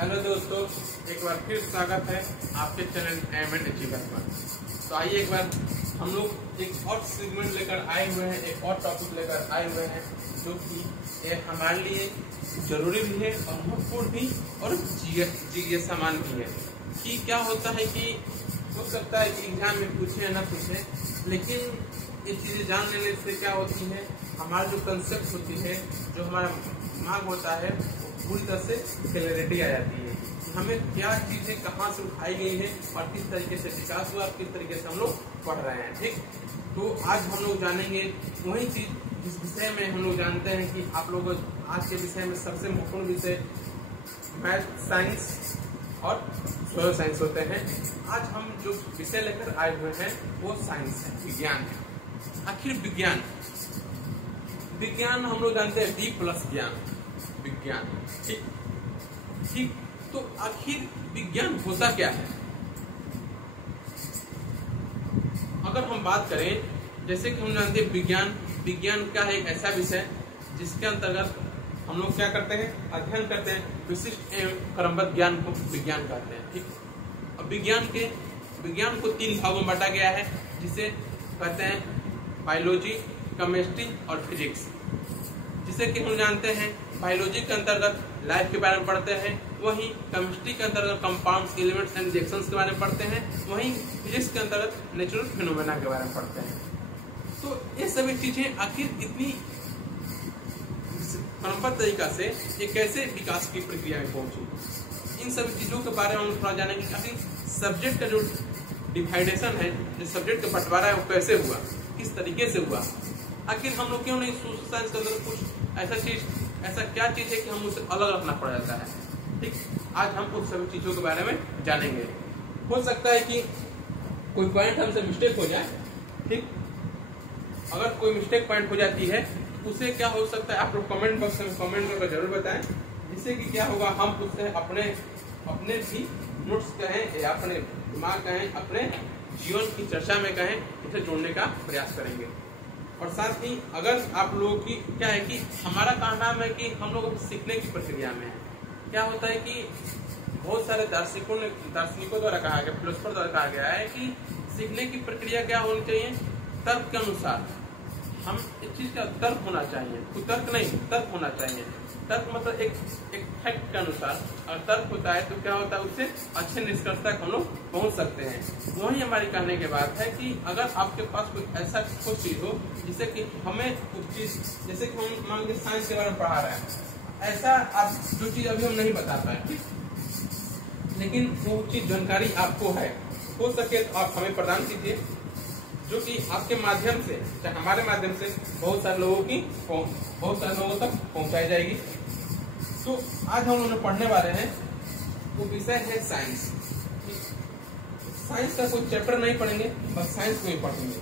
Hello दोस्तों, एक बार फिर स्वागत है आपके चैनल एम.एन. अचीवर पर। तो आइए एक बार हम लोग एक और सेगमेंट लेकर आए हुए हैं, एक और टॉपिक लेकर आए हुए हैं जो कि ये हमारे लिए जरूरी भी है और महत्वपूर्ण भी और जिज्ञासा सामान भी है कि क्या होता है कि हो सकता है कि एग्जाम में पूछे या ना पूछे, लेकिन ये चीजें जान लेने से क्या होती है, हमारा जो कंसेप्ट होती है, जो हमारा दिमाग होता है, पूरी तरह से क्लैरिटी आ जाती है कि हमें क्या चीजें कहाँ से उठाई गई है और किस तरीके से विकास हुआ और किस तरीके से हम लोग पढ़ रहे हैं। ठीक, तो आज हम लोग जानेंगे वही चीज जिस विषय में हम लोग जानते हैं कि आप लोग आज के विषय में सबसे महत्वपूर्ण विषय मैथ, साइंस और सोशल साइंस होते हैं। आज हम जो विषय लेकर आए हुए हैं वो साइंस है, विज्ञान है। आखिर विज्ञान हम लोग जानते हैं डी प्लस ज्ञान, विज्ञान। ठीक ठीक, तो आखिर विज्ञान होता क्या है? अगर हम बात करें, जैसे कि हम जानते हैं विज्ञान का है एक ऐसा विषय जिसके अंतर्गत हम लोग क्या करते हैं, अध्ययन करते हैं, विशिष्ट एवं क्रमबद्ध ज्ञान को विज्ञान कहते हैं। ठीक, अब विज्ञान को 3 भागों में बांटा गया है, जिसे कहते हैं बायोलॉजी, केमिस्ट्री और फिजिक्स। जिसे कि हम जानते हैं बायोलॉजी के अंतर्गत लाइफ के बारे में पढ़ते हैं, वहीं केमिस्ट्री के अंतर्गत कंपाउंड्स, एलिमेंट्स एंड रिएक्शंस के बारे में पढ़ते हैं, वहीं फिजिक्स के अंतर्गत नेचुरल फिनोमेना के बारे में पढ़ते हैं। तो ये सभी चीजें आखिर इतनी क्रमबद्ध तरीका से ये कैसे विकास की प्रक्रिया में पहुंची, इन सभी चीजों के बारे में हम थोड़ा जानेंगे। आखिर सब्जेक्ट का जो डिवाइडेशन है, जो सब्जेक्ट का बंटवारा है, वो कैसे हुआ, किस तरीके से हुआ। आखिर हम लोग क्यों नहीं सोशल साइंस के अंदर कुछ ऐसा क्या चीज है कि हम उसे अलग रखना पड़ जाता है। ठीक, आज हम उन सभी चीजों के बारे में जानेंगे। हो सकता है कि कोई पॉइंट हमसे मिस्टेक हो जाए। ठीक, अगर कोई मिस्टेक पॉइंट हो जाती है उसे क्या हो सकता है, आप लोग कमेंट बॉक्स में कमेंट करके जरूर बताएं, जिससे कि क्या होगा, हम उससे अपने भी नोट्स कहें या अपने दिमाग कहें, अपने जीवन की चर्चा में कहें, इसे जोड़ने का प्रयास करेंगे। और साथ ही अगर आप लोगों की क्या है कि हमारा कहना है कि हम लोग सीखने की प्रक्रिया में है। क्या होता है कि बहुत सारे दार्शनिकों द्वारा कहा गया, फिलोसफर द्वारा कहा गया है कि सीखने की प्रक्रिया क्या होनी चाहिए, तर्क के अनुसार। हम इस चीज का तर्क होना चाहिए, कोई तर्क नहीं, तर्क होना चाहिए। तर्क मतलब एक फैक्ट के अनुसार, और तर्क होता है तो क्या होता है, उससे अच्छे निष्कर्ष तक हम लोग पहुंच सकते हैं। वही हमारी कहने की बात है कि अगर आपके पास कोई ऐसा कुछ चीज हो जिससे कि हमें कुछ चीज, जैसे कि हम मान लीजिए साइंस के बारे में पढ़ा रहे हैं, ऐसा आप जो चीज अभी हम नहीं बता पाए, ठीक, लेकिन वो चीज जानकारी आपको है, हो सके तो आप हमें प्रदान कीजिए, जो कि आपके माध्यम से, चाहे हमारे माध्यम से बहुत सारे लोगों तक पहुंचाई जाएगी। तो आज हम लोग पढ़ने वाले हैं, वो विषय है साइंस। साइंस का कोई चैप्टर नहीं पढ़ेंगे, बस साइंस को ही पढ़ेंगे।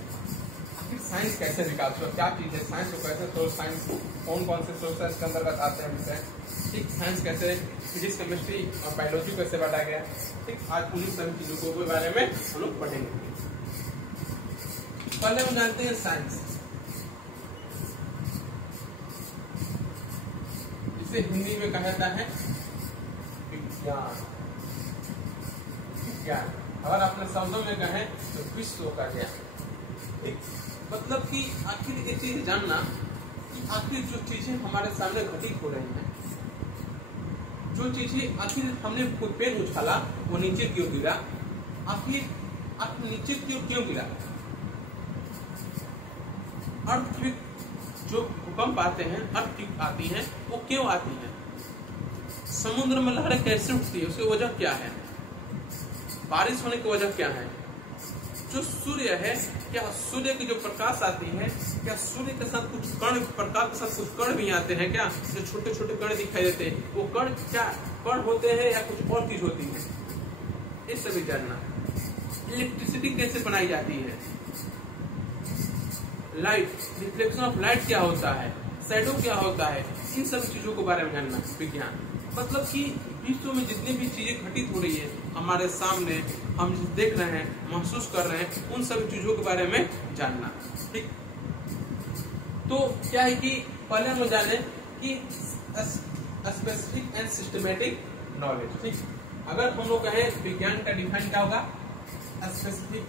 आखिर साइंस कैसे विकास हुआ, क्या चीज है साइंस, को कैसे सोशल साइंस, कौन कौन से सोशल साइंस के अंतर्गत आते हैं विषय। ठीक, साइंस कैसे, फिजिक्स, केमिस्ट्री और बायोलॉजी कैसे बांटा गया। ठीक, आज उन्हीं सभी चीजों के बारे में हम लोग पढ़ेंगे। पहले हम जानते हैं साइंस, इसे हिंदी में कहा जाता है विज्ञान। विज्ञान अगर आपने शब्दों में कहें तो विश्व का ज्ञान। मतलब कि आखिर ये चीज जानना कि आखिर जो चीजें हमारे सामने घटित हो रही हैं, जो चीजें आखिर हमने कोई पेन उछाला वो नीचे क्यों गिरा, आखिर नीचे क्यों गिरा। अर्थ जो भूकंप आते हैं, अर्थ आती हैं, वो क्यों आती हैं, समुद्र में लहरें कैसे उठती है, उसकी वजह क्या है, बारिश होने की वजह क्या है, जो सूर्य है, क्या सूर्य की जो प्रकाश आती है, क्या सूर्य के साथ कुछ कण, प्रकाश के साथ कुछ कण भी आते हैं क्या, जो छोटे छोटे कण दिखाई देते हैं, वो कण क्या कण होते हैं या कुछ और चीज होती है, ये सभी जानना। इलेक्ट्रिसिटी कैसे बनाई जाती है, लाइट, रिफ्लेक्शन ऑफ लाइट क्या होता है, शैडो क्या होता है, इन सब चीजों के बारे में जानना विज्ञान। मतलब कि विश्व में जितनी भी चीजें घटित हो रही है हमारे सामने, हम देख रहे हैं, महसूस कर रहे हैं, उन सभी चीजों के बारे में जानना। ठीक, तो क्या है कि पहले हम जाने कि स्पेसिफिक एंड सिस्टमेटिक नॉलेज। ठीक, अगर हम लोग कहें विज्ञान का डिफाइन क्या होगा, specific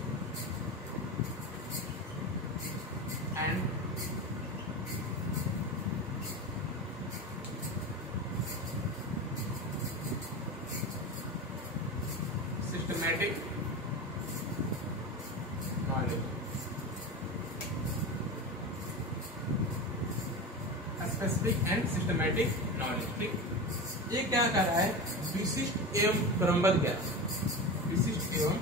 and systematic knowledge. Specific and systematic knowledge. ठीक, ये क्या कर रहा है, विशिष्ट एवं क्रमबद्ध ज्ञान, विशिष्ट एवं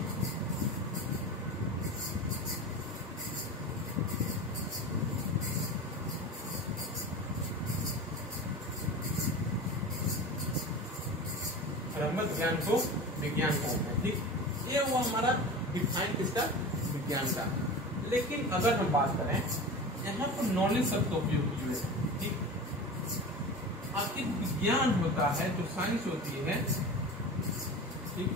क्रमबद्ध ज्ञान को विज्ञान कहते हैं। ठीक, ये वो हमारा डिफाइन किसका, विज्ञान का। लेकिन अगर हम बात करें यहाँ पर नॉलेज शब्द का उपयोग किया है। ठीक, आखिर विज्ञान होता है जो साइंस होती है। ठीक,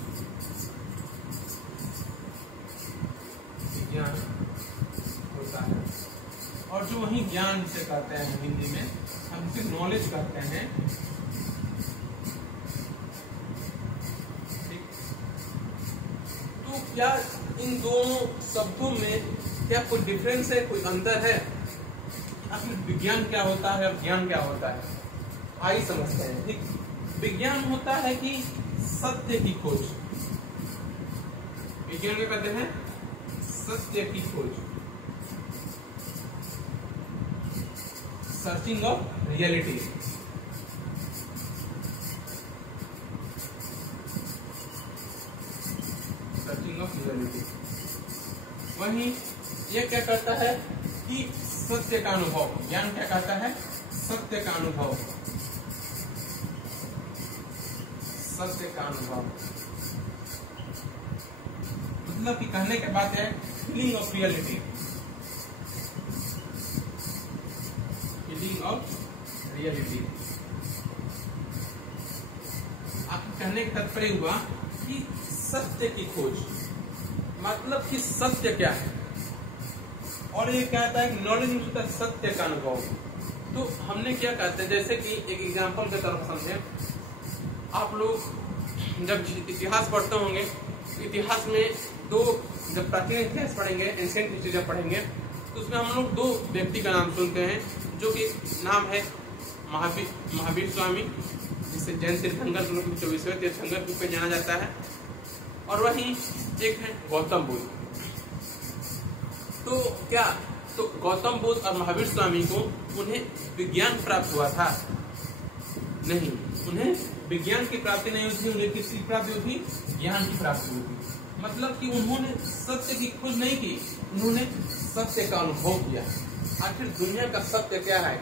विज्ञान होता है और जो वही ज्ञान से कहते हैं हिंदी में हम इसे नॉलेज कहते हैं। ठीक, तो क्या इन दोनों शब्दों में क्या कोई डिफरेंस है, कोई अंतर है? आखिर विज्ञान क्या होता है और ज्ञान क्या होता है, आइए समझते हैं। ठीक, विज्ञान होता है कि सत्य की खोज, विज्ञान क्या कहते हैं, सत्य की खोज, searching of reality. Searching of reality. वहीं ये क्या करता है कि सत्य का अनुभव, ज्ञान क्या कहता है, सत्य का अनुभव, सत्य का अनुभव। मतलब कि कहने के बाद है feeling of reality, feeling of reality. आपके कहने का तात्पर्य हुआ कि सत्य की खोज, मतलब कि सत्य क्या है। और ये कहता है कि नॉलेज में होता है सत्य का अनुभव। तो हमने क्या कहते हैं, जैसे कि एक एग्जांपल के तरफ समझे, आप लोग जब इतिहास पढ़ते होंगे, इतिहास में दो, जब प्राचीन इतिहास पढ़ेंगे, एंशिएंट हिस्ट्री जब पढ़ेंगे, तो उसमें हम लोग दो व्यक्ति का नाम सुनते हैं, जो कि नाम है महावीर स्वामी, जिसे जैन तीर्थंकर के रूप में 24वें तीर्थंकर के रूप में जाना जाता है, और वहीं एक है गौतम बुद्ध। तो क्या, तो गौतम बुद्ध और महावीर स्वामी को उन्हें विज्ञान प्राप्त हुआ था? नहीं, उन्हें विज्ञान की प्राप्ति नहीं हुई थी, उन्हें किसकी प्राप्ति हुई थी, ज्ञान की प्राप्ति हुई थी। मतलब कि उन्होंने सत्य की खोज नहीं की, उन्होंने सत्य का अनुभव किया। आखिर दुनिया का सत्य क्या है?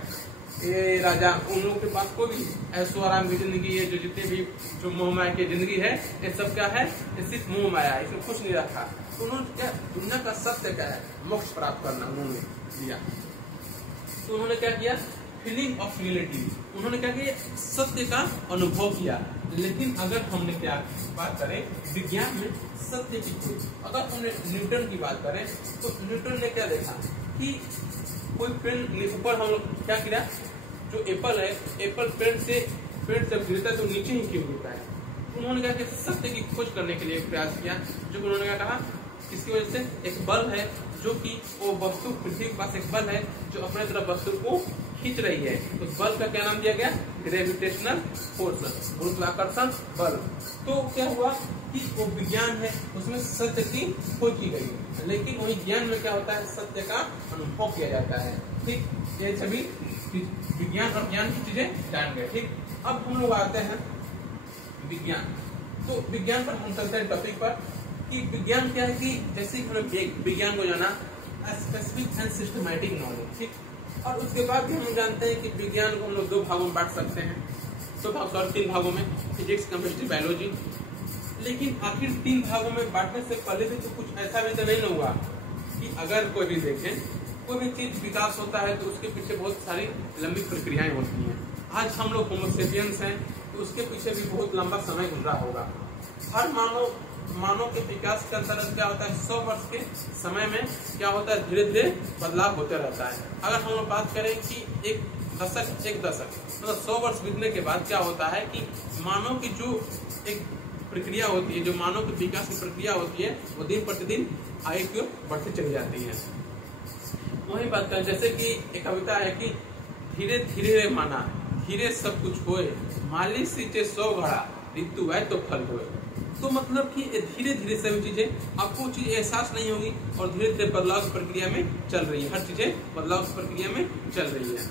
ये राजा, उन लोगों के पास कोई भी ऐशो आराम की जिंदगी है, जो जितने भी जो मोह माया की जिंदगी है, ये सब क्या है, ये सिर्फ मोह माया है, इसमें कुछ नहीं रखा। उन्होंने क्या, दुनिया का सत्य क्या है, मोक्ष प्राप्त करना उन्होंने किया। तो उन्होंने क्या किया, फीलिंग ऑफ रियलिटी, उन्होंने क्या किया, सत्य का अनुभव किया। लेकिन अगर हमने क्या बात करें विज्ञान में सत्य की खोज, अगर हमने न्यूटन की बात करें तो न्यूटन ने क्या देखा कि कोई पेड़ ऊपर, हम लोग क्या किया, जो एप्पल है, एप्पल पेड़ से जब गिरता है तो नीचे ही क्यों गिरता है। उन्होंने क्या किया, सत्य की खोज करने के लिए प्रयास किया। जो उन्होंने क्या कहा, इसकी वजह से एक बल है, जो कि वो वस्तु, पृथ्वी के पास एक बल है जो अपने तरफ वस्तु को खींच रही है। उस बल का क्या नाम दिया गया, ग्रेविटेशनल फोर्स, गुरुत्वाकर्षण बल। तो क्या हुआ कि वो विज्ञान है, उसमें सत्य की खोज की गई। लेकिन वही ज्ञान में क्या होता है, सत्य का अनुभव किया जाता है। ठीक, ये सभी विज्ञान और ज्ञान की चीजें जान गए। ठीक, अब हम लोग आते हैं विज्ञान। तो विज्ञान पर हम चलते हैं टॉपिक पर कि विज्ञान क्या है, कि जैसे ही हमने विज्ञान को जाना, स्पेसिफिक एंड सिस्टमैटिक नॉलेज। ठीक, और उसके बाद भी हम जानते हैं कि विज्ञान को हम लोग दो भागों में बांट सकते हैं, तीन भागों में, फिजिक्स, केमिस्ट्री, बायोलॉजी। लेकिन आखिर तीन भागों में बांटने से पहले भी तो कुछ ऐसा भी तो नहीं न हुआ कि अगर कोई भी देखें, कोई भी चीज विकास होता है तो उसके पीछे बहुत सारी लंबी प्रक्रियाएं होती हैं। आज हम लोग होमो सेपियंस हैं, तो उसके पीछे भी बहुत लंबा समय गुजरा होगा। हर मानव के विकास के अंतर्गत क्या होता है, 100 वर्ष के समय में क्या होता है, धीरे धीरे बदलाव होते रहता है। अगर हम लोग बात करें कि एक दशक, एक दशक मतलब 100 वर्ष बीतने के बाद क्या होता है कि मानव की जो एक प्रक्रिया होती है, जो मानव के विकास की प्रक्रिया होती है, वो दिन प्रतिदिन आगे की ओर बढ़ती चली जाती है। वही बात करें, जैसे कि एक कविता है कि धीरे धीरे माना धीरे सब कुछ होए, माली सींचे 100 घड़ा, ऋतु आए तो फल होए। तो मतलब कि धीरे धीरे सभी चीजें आपको चीज एहसास नहीं होगी और धीरे धीरे बदलाव की प्रक्रिया में चल रही है, हर चीजें बदलाव की प्रक्रिया में चल रही है।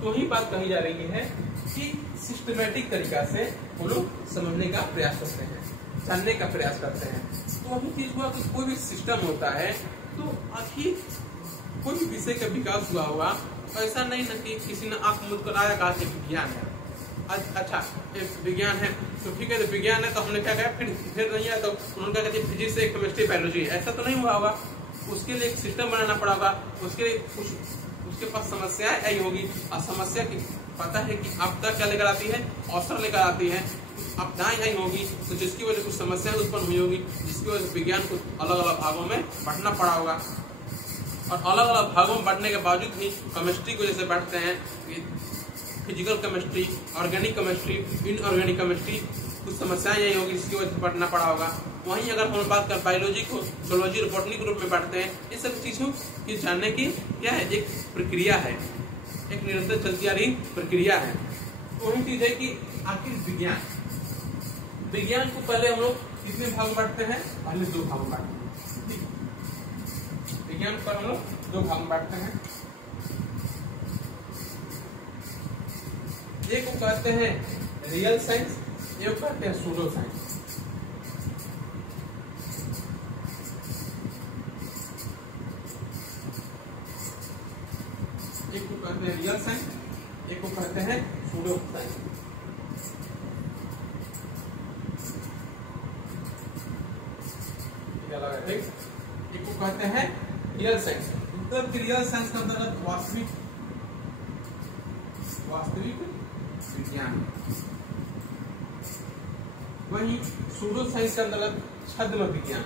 तो वही बात कही जा रही है कि सिस्टमेटिक तरीका से वो लोग समझने का प्रयास करते हैं, जानने का प्रयास करते हैं। तो वही चीज हुआ कि कोई भी सिस्टम होता है तो आखिर कोई भी विषय का विकास हुआ होगा, ऐसा नहीं ना कि किसी ने आंख मूंद कर आया कहा कि विज्ञान है, अच्छा एक विज्ञान है तो ठीक है, तो विज्ञान है तो हमने क्या कहा, फिर नहीं है तो उन्होंने क्या कहते हैं फिजिक्स से केमिस्ट्री बायोलॉजी, ऐसा तो नहीं हुआ होगा। उसके लिए एक सिस्टम बनाना पड़ा होगा, उसके लिए उसके पास समस्याएं आई होगी, और समस्या की पता है कि आपदा क्या लेकर आती है, अवसर लेकर आती है, आपदाएं आई होगी, तो जिसकी वजह से कुछ समस्याएं उत्पन्न हुई होगी, जिसकी वजह से विज्ञान को अलग अलग भागों में बांटना पड़ा होगा। और अलग अलग भागों में बांटने के बावजूद भी केमिस्ट्री को जैसे बांटते हैं, physical chemistry, organic chemistry, inorganic chemistry, कुछ समस्याएं यही होगी जिसकी वजह से बांटना पड़ा होगा। वहीं अगर हम बात कर बायोलॉजी को जोलॉजी और बॉटनी के रूप में बांटते हैं, ये सब चीजों की जानने की क्या है, एक प्रक्रिया है, एक निरंतर चलती आ रही प्रक्रिया है। तो वही चीज है कि आखिर विज्ञान को पहले हम लोग कितने भाग में बांटते हैं, पहले 2 भाग में बांटते हैं। विज्ञान पर हम लोग 2 भाग में बांटते हैं। एक को कहते हैं रियल साइंस, एक को कहते हैं सूडो साइंस। एक को कहते हैं रियल साइंस, एक को कहते हैं सूडो साइंस। अलग है, ठीक। एक को कहते हैं रियल साइंस, मतलब कि रियल साइंस का अंतर्गत वास्तविक विज्ञान। वहीं सूडो साइंस के अंतर्गत छद्म विज्ञान,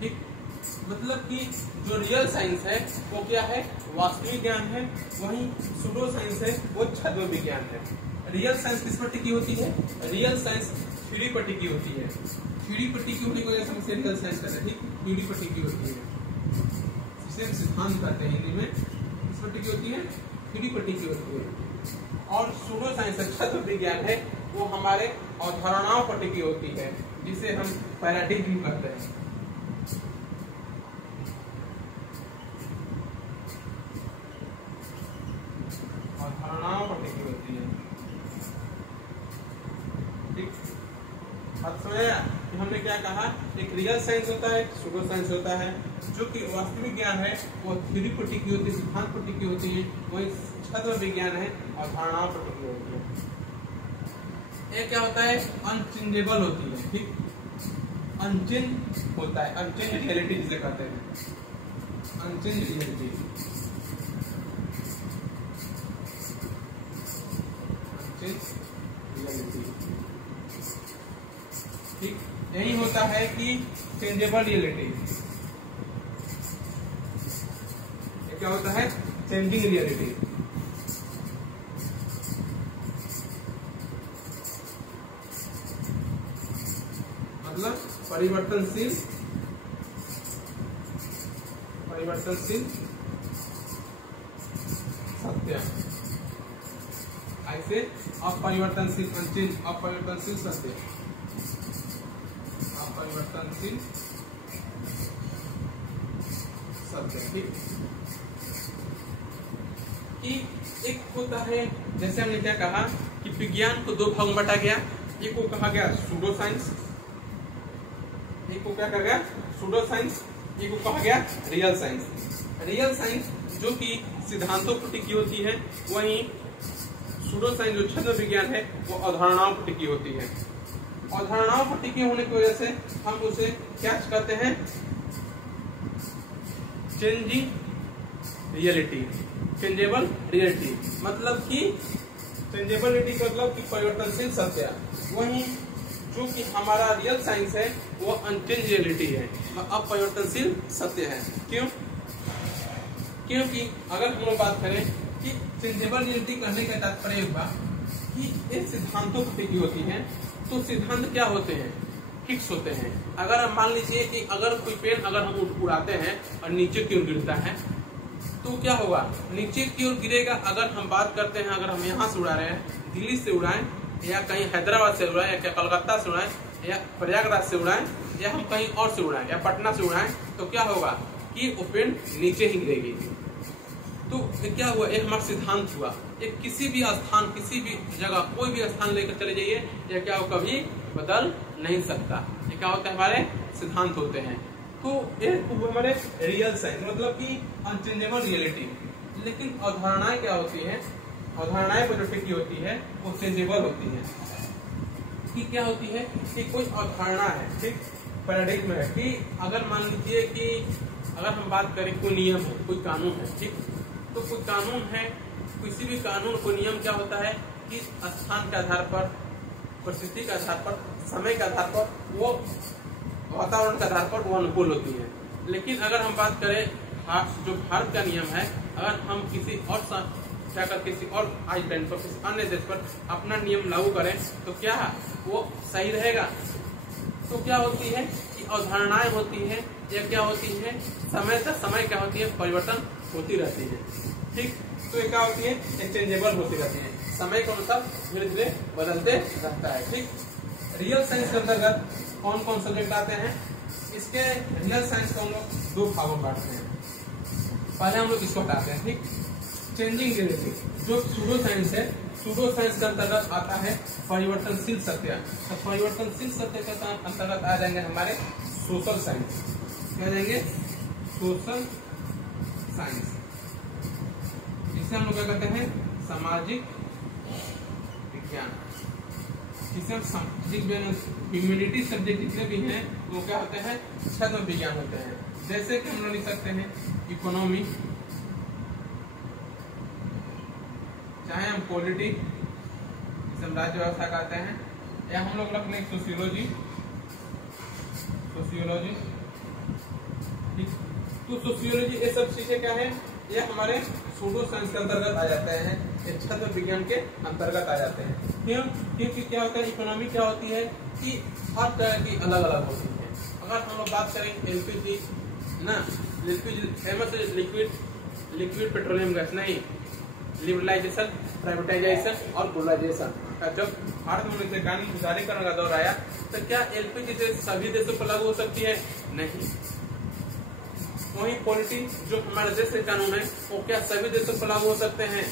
ठीक। मतलब कि जो रियल साइंस है वो क्या है, वास्तविक ज्ञान है, वहीं सूडो साइंस है वो छद्म विज्ञान है। रियल साइंस किस पर टिकी होती है, रियल साइंस थ्योरी पर टिकी होती है। थ्योरी पर टिकी होने की वजह से हम इसे रियल साइंस कहते हैं, ठीक। थ्योरी पर टिकी होती है, इसे सिद्धांत कहते हैं हिंदी में। किस पर टिकी होती है, थ्योरी पर टिकी होती है। और सूडो साइंस छद्म विज्ञान है, वो हमारे अवधारणाओं पर टिकी होती है, जिसे हम पैराडिग्म कहते हैं। अवधारणाओं पर टिकी होती है, ठीक। बात समझ आया कि हमने क्या कहा, एक रियल साइंस होता है, एक सूडो साइंस होता है। जो कि वास्तविक ज्ञान है वो थ्योरी पर टिकी होती है, सिद्धांत पर टिकी होती है, वही छद्म विज्ञान है अवधारणाओं पर टिकी होती है। एक क्या होता है, अनचेंजेबल होती है, ठीक। अनचेंज होता है, अनचेंज रियलिटी जिसे कहते हैं, अनचेंज रियलिटी, अनचेंज रियलिटी, ठीक। यही होता है कि चेंजेबल रियलिटी, क्या होता है, चेंजिंग रियलिटी। मतलब परिवर्तनशील सत्य, ऐसे अपरिवर्तनशील अनचेंज, अपरिवर्तनशील सत्य, अपरिवर्तनशील सत्य, ठीक। कि एक होता है, जैसे हमने क्या कहा कि विज्ञान को 2 भाग में बांटा गया, एक को कहा गया सूडो साइंस, एक को क्या कहा गया, सूडो साइंस, एक को कहा गया रियल साइंस। रियल साइंस जो कि सिद्धांतों पर टिकी होती है, वहीं सूडो साइंस जो छद्म विज्ञान है वो अवधारणाओं पर टिकी होती है। अवधारणाओं पर टिकी होने की वजह से हम उसे क्या कहते हैं, चेंजिंग रियलिटी, चेंजेबल रियलिटी, मतलब कि चेंजेबल रियलिटी का मतलब कि परिवर्तनशील सत्य। वहीं जो कि हमारा रियल साइंस है वो अनचेंज रियलिटी है, अपरिवर्तनशील सत्य है। क्यों? क्योंकि अगर हम लोग बात करें कि चेंजेबल रियलिटी कहने का तात्पर्य हुआ कि इन सिद्धांतों की स्थिति होती है, तो सिद्धांत क्या होते हैं? फिक्स होते हैं। अगर हम मान लीजिए कि अगर कोई पेड़ अगर हम उड़ाते हैं और नीचे की ओर गिरता है तो क्या होगा? नीचे की ओर गिरेगा। अगर हम बात करते हैं, अगर हम यहाँ से उड़ा रहे हैं, दिल्ली से उड़ाएं या कहीं हैदराबाद से उड़ाएं या क्या कलकत्ता से उड़ाएं या प्रयागराज से उड़ाएं या हम कहीं और से उड़ाएं या पटना से उड़ाएं, तो क्या होगा कि वो पेड़ नीचे ही गिरेगी। तो क्या हुआ? एक हमारा सिद्धांत हुआ। एक किसी भी स्थान, किसी भी जगह, कोई भी स्थान लेकर चले जाइए, या क्या हो कभी बदल नहीं सकता। ये क्या होता है? हमारे सिद्धांत होते हैं। तो एक हमारे रियल साइंस मतलब कि अनचेंजेबल रियलिटी। लेकिन अवधारणाएं क्या होती है? अवधारणाएं को जो टिकी होती है वो चेंजेबल होती है। कि क्या होती है कि कोई अवधारणा है, ठीक, पैराडिग्म है कि अगर मान लीजिए कि अगर हम बात करें कोई नियम है, कोई कानून है, ठीक, तो कोई कानून है, किसी भी कानून को नियम क्या होता है कि स्थान के आधार पर, परिस्थिति के आधार पर, समय के आधार पर, वो वातावरण के आधार पर वो अनुकूल होती है। लेकिन अगर हम बात करें जो भारत का नियम है, अगर हम किसी और जाकर किसी और आइलैंड पर, किसी अन्य देश पर अपना नियम लागू करें तो क्या वो सही रहेगा? तो क्या होती है कि अवधारणाएं होती है या क्या होती है, समय से समय क्या होती है, परिवर्तन होती रहती है। ठीक, तो ये क्या होती है, चेंजेबल होती रहती है, समय के अनुसार धीरे धीरे बदलते रहता है। ठीक, रियल साइंस के अंतर्गत कौन कौन सब्जेक्ट आते हैं? इसके रियल साइंस को हम लोग दो भागों में बांटते हैं। पहले हम लोग इसको हटाते हैं। ठीक, चेंजिंग रियलिटी जो सूडो साइंस है, सूडो साइंस के अंतर्गत आता है परिवर्तनशील सत्य। तो परिवर्तनशील सत्य के अंतर्गत आ जाएंगे हमारे सोशल साइंस। क्या जाएंगे? Social science. इसे हम लोग क्या कहते हैं? सामाजिक विज्ञान। जिसे हम सामाजिक ह्यूमैनिटी सब्जेक्ट जितने भी हैं वो क्या होते हैं? छद्म विज्ञान होते हैं। जैसे कि हम लोग लिख सकते हैं इकोनॉमी, चाहे हम पॉलिटिक्स, जिसे हम राज्य व्यवस्था कहते हैं, या हम लोग रख लें सोशियोलॉजी। सोशियोलॉजी, ठीक, तो सोशियोलॉजी ये सब चीजें क्या है? ये हमारे सूडो साइंस के अंतर्गत आ जाते हैं, ये छद्म विज्ञान के अंतर्गत आ जाते हैं। क्यों? क्योंकि क्या होता है, इकोनॉमी क्या होती है कि हर तरह की अलग अलग होती है। अगर हम लोग बात करें एलपीजी ना, फेमस लिक्विड पेट्रोलियम गैस, नहीं, लिबरलाइजेशन, प्राइवेटाइजेशन और ग्लोबलाइजेशन का जब भारत में से कानून जारीकरण का दौर आया तो क्या एलपीजी से सभी देशों पर लागू हो सकती है? नहीं। वही पॉलिटिक्स जो हमारे देश के कानून है वो क्या सभी देशों पर लागू हो सकते हैं?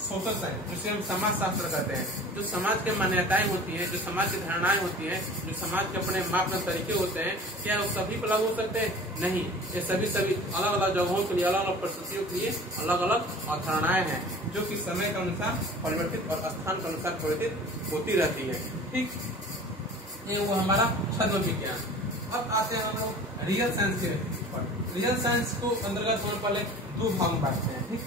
सोशल साइंस, जिसे हम समाज शास्त्र कहते हैं, जो समाज की मान्यताएं होती है, जो समाज की धारणाएं होती है, जो समाज के अपने मापदंड तरीके होते हैं, क्या वो सभी पर लागू हो सकते हैं? नहीं। ये सभी अलग अलग जगहों के लिए, अलग अलग परिस्थितियों के लिए अलग अलग अवधारणाएं हैं जो कि समय के अनुसार परिवर्तित और स्थान के अनुसार परिवर्तित होती रहती है। ठीक, ये वो हमारा छद्म विज्ञान। अब आते हैं हम लोग रियल साइंस के पर। रियल साइंस को अंतर्गत होने पहले दो भाग में बांटते हैं। ठीक,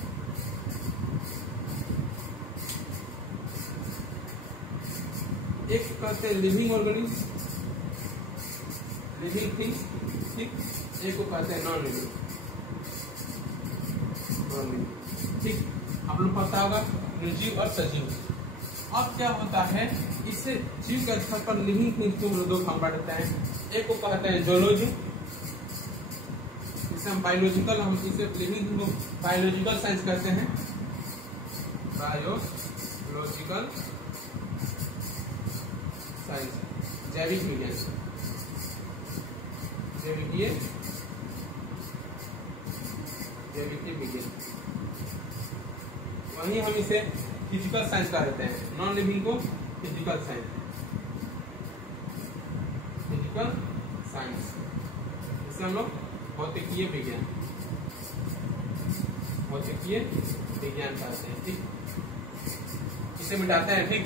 एक कहते हैं लिविंग ऑर्गेनिज्म, लिविंग थिंग्स, ठीक, एक को कहते हैं नॉन लिविंग। ठीक, आप लोग पता होगा निर्जीव और सजीव। अब क्या होता है, इससे जीव के स्तर पर लिविंग थिंग्स को दो भाग बांटते हैं। एक को कहते हैं जूलॉजी, इसे हम बायोलॉजिकल, हम इसे लिविंग थिंग को बायोलॉजिकल साइंस कहते हैं, बायोलॉजिकल साइंस, जैविक विज्ञान, जैविक विज्ञान। वहीं हम इसे फिजिकल साइंस कहते हैं, नॉन लिविंग को फिजिकल साइंस, फिजिकल साइंस। इसे हम लोग भौतिकीय विज्ञान, भौतिकीय विज्ञान कहते हैं। ठीक, इसे मिटाते हैं। ठीक,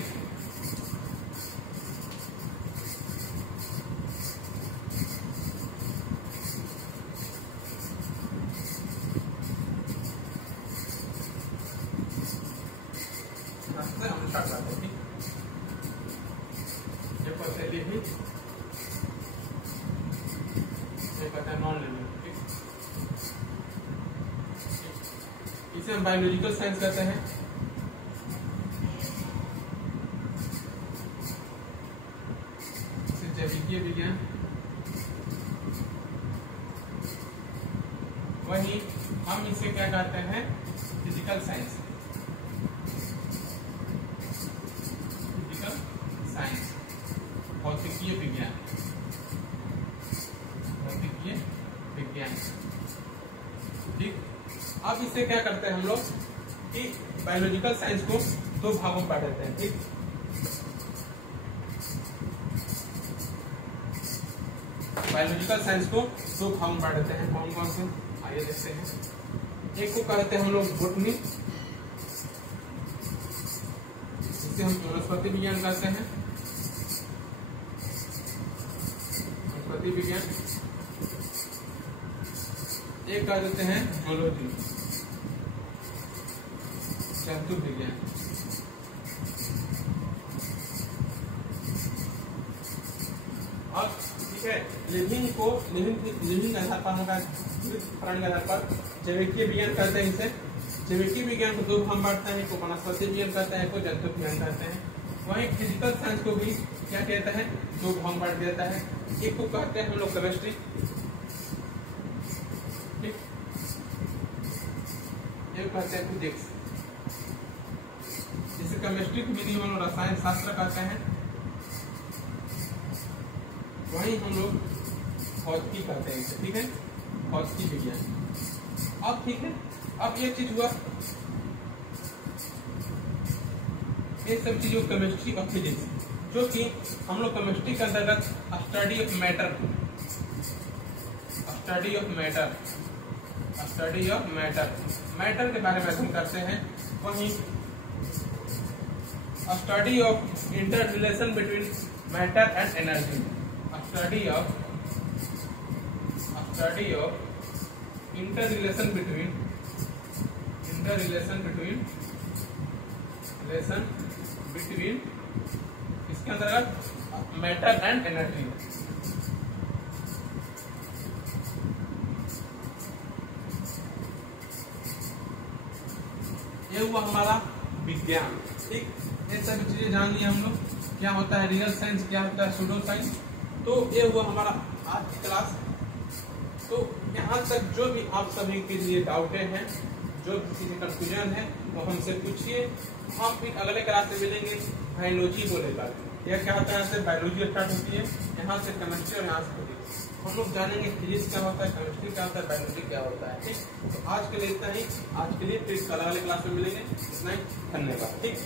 हम स्टार्ट करते हैं। ठीक, ये इसे हम बायोलॉजिकल साइंस कहते हैं। इसे जैविकीय विज्ञान। वही हम इसे क्या कहते हैं, फिजिकल साइंस। फिजिकल साइंस, भौतिकीय विज्ञान। भौतिकीय विज्ञान, ठीक। अब इसे क्या करते हैं हम लोग कि बायोलॉजिकल साइंस को दो भागों में बांट देते हैं, ठीक। बायोलॉजिकल साइंस को दो भागों में बांट देते हैं। कौन कौन से, आइए देखते हैं। एक को कहते हैं हम लोग बोटनी, जिसे हम वनस्पति विज्ञान कहते हैं। वनस्पति विज्ञान। एक कह देते हैं जूलॉजी, जंतु विज्ञान। अब ठीक है, लिविंग आधार पर होगा, प्राणी के आधार पर जैविकीय विज्ञान कहते हैं इसे। जैविकीय विज्ञान को दो भाग बांटते हैं, एक को वनस्पति विज्ञान कहते हैं, एक को जंतु विज्ञान कहते हैं। वहीं फिजिकल साइंस को भी क्या कहता है, दो भाग बांट देता है। एक को कहते हैं हम लोग केमिस्ट्री, ठीक। एक कहते हैं फिजिक्स, जिसे केमिस्ट्री की विधि हम लोग रसायन शास्त्र कहते हैं। वहीं हम लोग भौतिकी कहते हैं इसे, ठीक है, भौतिकी विज्ञान। अब ठीक है, अब ये चीज हुआ, ये सब चीजों केमिस्ट्री और फिजिक्स, जो कि हम लोग केमिस्ट्री के अंतर्गत study of matter, study of matter, study of matter, matter के बारे में हम करते हैं। वहीं study of inter relation between matter and energy, study of inter relation between इसके अंतर्गत मैटर एंड एनर्जी। ये हुआ हमारा विज्ञान, ठीक। ये सभी चीजें जान ली हम लोग, क्या होता है रियल साइंस, क्या होता है सूडो साइंस। तो ये हुआ हमारा आज की क्लास। तो यहाँ तक जो भी आप सभी के लिए डाउटे हैं, जो किसी से कंफ्यूजन है, वो हमसे पूछिए। हम फिर अगले क्लास में मिलेंगे बायोलॉजी को लेकर। यह क्या होता है, यहाँ से बायोलॉजी स्टार्ट होती है, यहाँ से केमिस्ट्री और यहाँ से फिजिक्स। हम लोग जानेंगे फिजिक्स क्या होता है, केमिस्ट्री क्या होता है, बायोलॉजी क्या होता है, ठीक। तो आज के लिए इतना ही। आज के लिए फिर कल अगले क्लास में मिलेंगे। इतना ही, धन्यवाद, ठीक।